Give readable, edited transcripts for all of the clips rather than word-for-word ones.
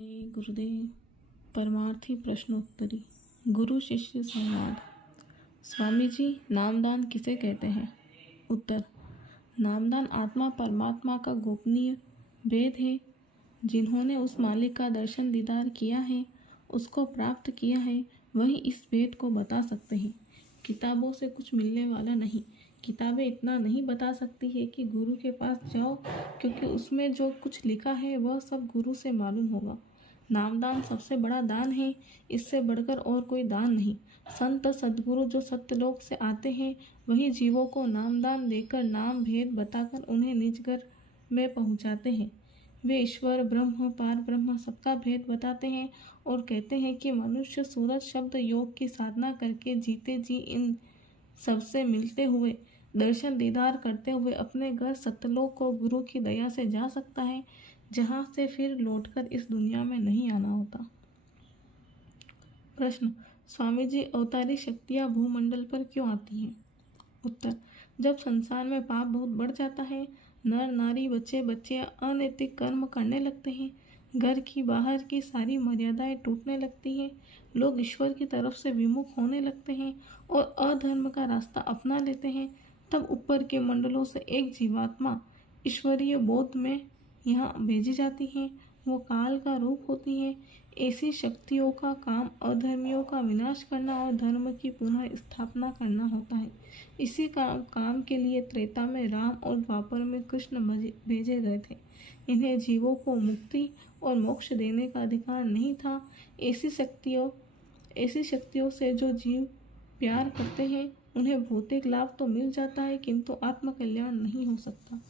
गुरुदेव। परमार्थी प्रश्नोत्तरी। गुरु शिष्य संवाद। स्वामी जी, नामदान किसे कहते हैं? उत्तर। नामदान आत्मा परमात्मा का गोपनीय भेद है। जिन्होंने उस मालिक का दर्शन दीदार किया है, उसको प्राप्त किया है, वही इस भेद को बता सकते हैं। किताबों से कुछ मिलने वाला नहीं। किताबें इतना नहीं बता सकती है कि गुरु के पास जाओ, क्योंकि उसमें जो कुछ लिखा है वह सब गुरु से मालूम होगा। नामदान सबसे बड़ा दान है, इससे बढ़कर और कोई दान नहीं। संत सद्गुरु जो सत्यलोक से आते हैं, वही जीवों को नामदान देकर नाम भेद बताकर उन्हें निज घर में पहुंचाते हैं। वे ईश्वर, ब्रह्म, पार ब्रह्म सबका भेद बताते हैं और कहते हैं कि मनुष्य सूरज शब्द योग की साधना करके जीते जी इन सबसे मिलते हुए, दर्शन दीदार करते हुए अपने घर सत्यलोक को गुरु की दया से जा सकता है, जहाँ से फिर लौटकर इस दुनिया में नहीं आना होता। प्रश्न। स्वामी जी, अवतारी शक्तियाँ भूमंडल पर क्यों आती हैं? उत्तर। जब संसार में पाप बहुत बढ़ जाता है, नर नारी बच्चे बच्चे अनैतिक कर्म करने लगते हैं, घर की बाहर की सारी मर्यादाएं टूटने लगती हैं, लोग ईश्वर की तरफ से विमुख होने लगते हैं और अधर्म का रास्ता अपना लेते हैं, तब ऊपर के मंडलों से एक जीवात्मा ईश्वरीय बोध में यहाँ भेजी जाती हैं। वो काल का रूप होती हैं। ऐसी शक्तियों का काम अधर्मियों का विनाश करना और धर्म की पुनः स्थापना करना होता है। इसी काम के लिए त्रेता में राम और द्वापर में कृष्ण भेजे गए थे। इन्हें जीवों को मुक्ति और मोक्ष देने का अधिकार नहीं था। ऐसी शक्तियों से जो जीव प्यार करते हैं, उन्हें भौतिक लाभ तो मिल जाता है, किंतु आत्म कल्याण नहीं हो सकता।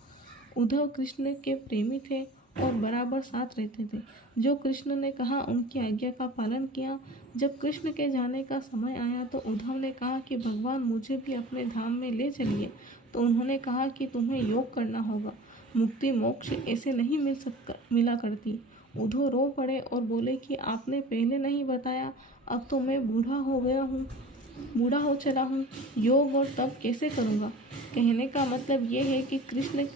उद्धव कृष्ण के प्रेमी थे और बराबर साथ रहते थे। जो कृष्ण ने कहा उनकी आज्ञा का पालन किया। जब कृष्ण के जाने का समय आया तो उद्धव ने कहा कि भगवान मुझे भी अपने धाम में ले चलिए। तो उन्होंने कहा कि तुम्हें योग करना होगा, मुक्ति मोक्ष ऐसे नहीं मिला करती। उद्धव रो पड़े और बोले कि आपने पहले नहीं बताया, अब तो मैं बूढ़ा हो चला हूँ, योग और तप कैसे करूँगा। कहने का मतलब ये है कि कृष्ण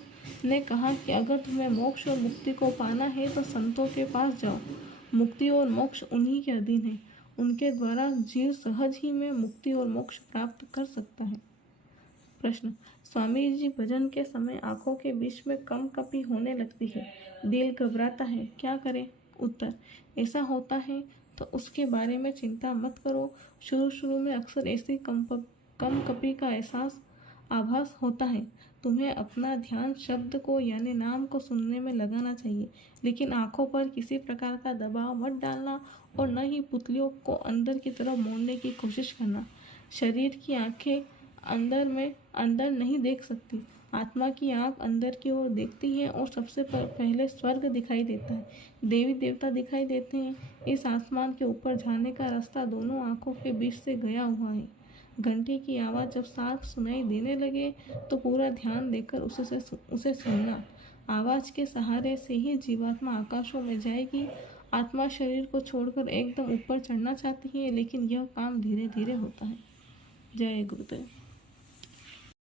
ने कहा कि अगर तुम्हें मोक्ष और मुक्ति को पाना है तो संतों के पास जाओ। मुक्ति और मोक्ष उन्हीं के अधीन है। उनके द्वारा जीव सहज ही में मुक्ति और मोक्ष प्राप्त कर सकता है। प्रश्न। स्वामी जी, भजन के समय आंखों के बीच में कंपकपी होने लगती है, दिल घबराता है, क्या करें? उत्तर। ऐसा होता है तो उसके बारे में चिंता मत करो। शुरू में अक्सर ऐसी कंपकपी का आभास होता है। तुम्हें अपना ध्यान शब्द को यानी नाम को सुनने में लगाना चाहिए, लेकिन आंखों पर किसी प्रकार का दबाव मत डालना और न ही पुतलियों को अंदर की तरफ मोड़ने की कोशिश करना। शरीर की आंखें अंदर नहीं देख सकती। आत्मा की आंख अंदर की ओर देखती है और सबसे पहले स्वर्ग दिखाई देता है, देवी देवता दिखाई देते हैं। इस आसमान के ऊपर जाने का रास्ता दोनों आंखों के बीच से गया हुआ है। घंटी की आवाज़ जब साफ सुनाई देने लगे तो पूरा ध्यान देकर उसे सुनना। आवाज़ के सहारे से ही जीवात्मा आकाशों में जाएगी। आत्मा शरीर को छोड़कर एकदम ऊपर चढ़ना चाहती है, लेकिन यह काम धीरे धीरे होता है। जय गुरुदेव।